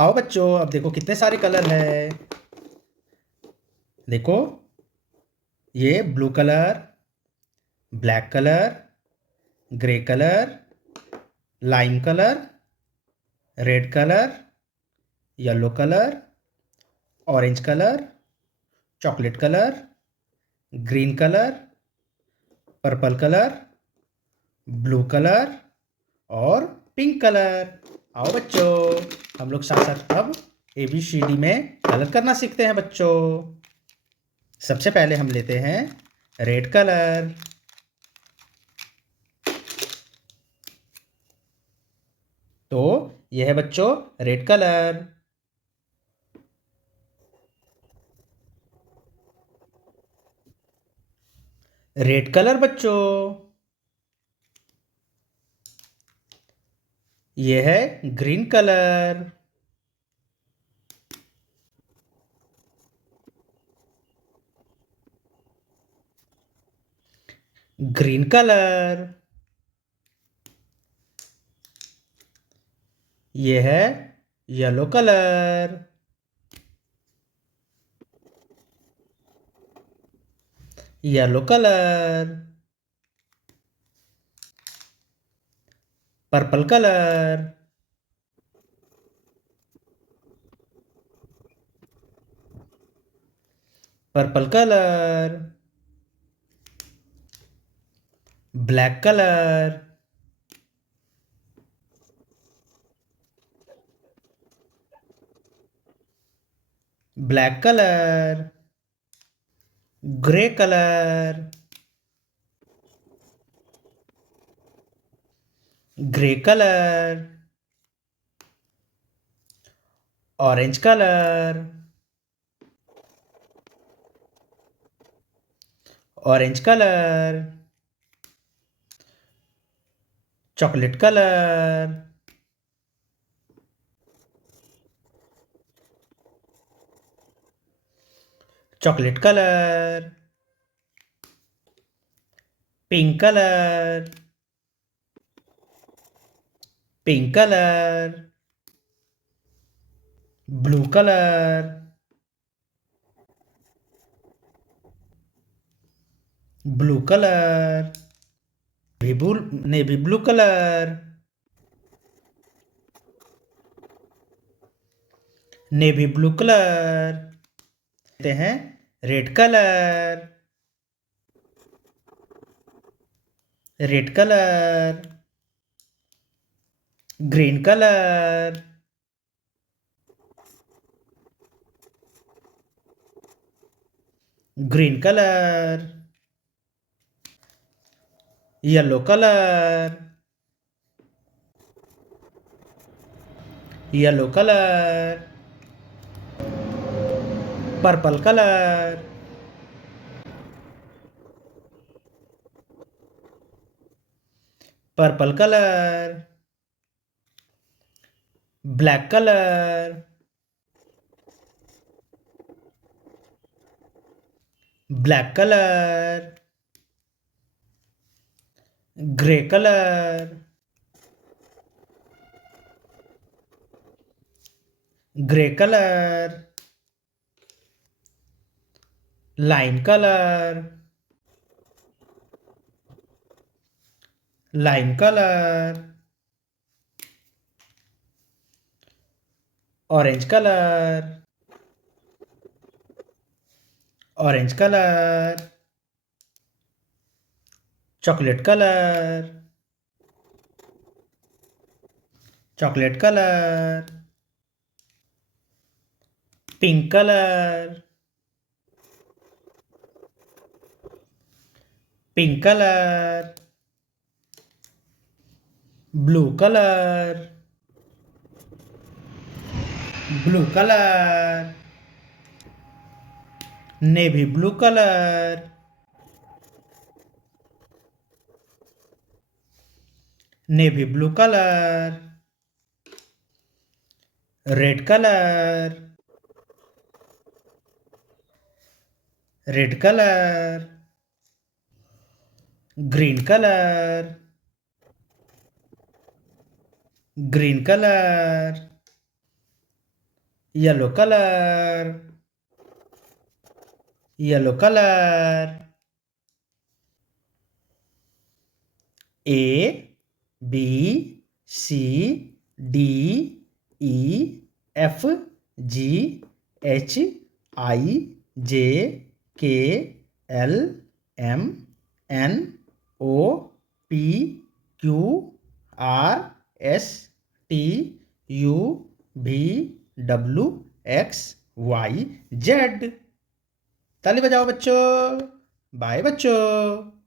आओ बच्चों, अब देखो कितने सारे कलर है। देखो, ये blue colour, black colour, grey colour, lime colour, red colour, yellow colour, orange colour, chocolate colour, green colour, purple colour, blue colour और पिंक कलर। आओ बच्चों, हम लोग साथ साथ अब ABCD में कलर करना सीखते हैं बच्चों। सबसे पहले हम लेते हैं रेड कलर। तो यह है बच्चों रेड कलर। रेड कलर बच्चों, यह है ग्रीन कलर। ग्रीन कलर, यह है yellow colour. Yellow colour, purple colour, purple colour, black colour, black colour, grey colour, grey colour, orange colour, orange colour, chocolate colour, chocolate colour, pink colour, pink colour, blue colour, blue colour, navy blue colour, navy blue colour. लेते हैं red colour. Red colour, green colour, green colour, yellow colour, yellow colour, purple colour, purple colour, black colour, black colour, grey colour, grey colour, lime colour, lime colour, orange colour, orange colour, chocolate colour, chocolate colour, pink colour, pink colour, blue colour, blue colour, navy blue colour, navy blue colour, red colour, red colour, green colour, green colour, yellow colour, yellow colour. A B C D E F G H I J K L M N O P Q R S T U V W X Y Z. ताली बजाओ बच्चों। Bye बच्चों।